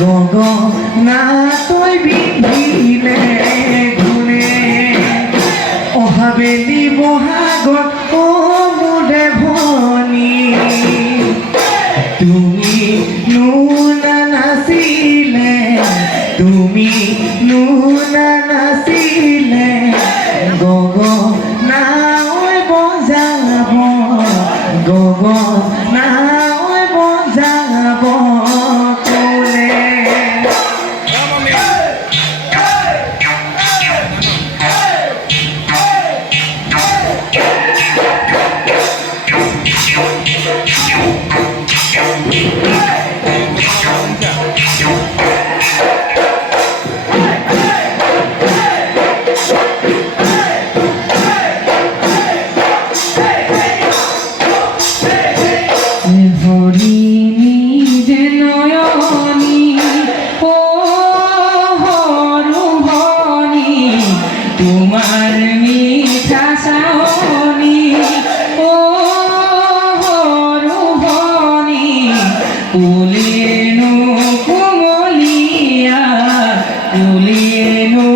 গগনা তই বিন্ধিলে গুণে অহাবেলি বহাগত অ মোৰে ভনী তুমি নুনা নাছিলে তুমি নুনা নাছিলে গগনা ঐ বজাব গগনা ঐ বজাব কোনে হরিণী যে নয়নী ও হরুভনী তোমার মিঠা সাহনী ও হরুভনী কুলিয়েনো কুমলিয়া কুলিয়েনো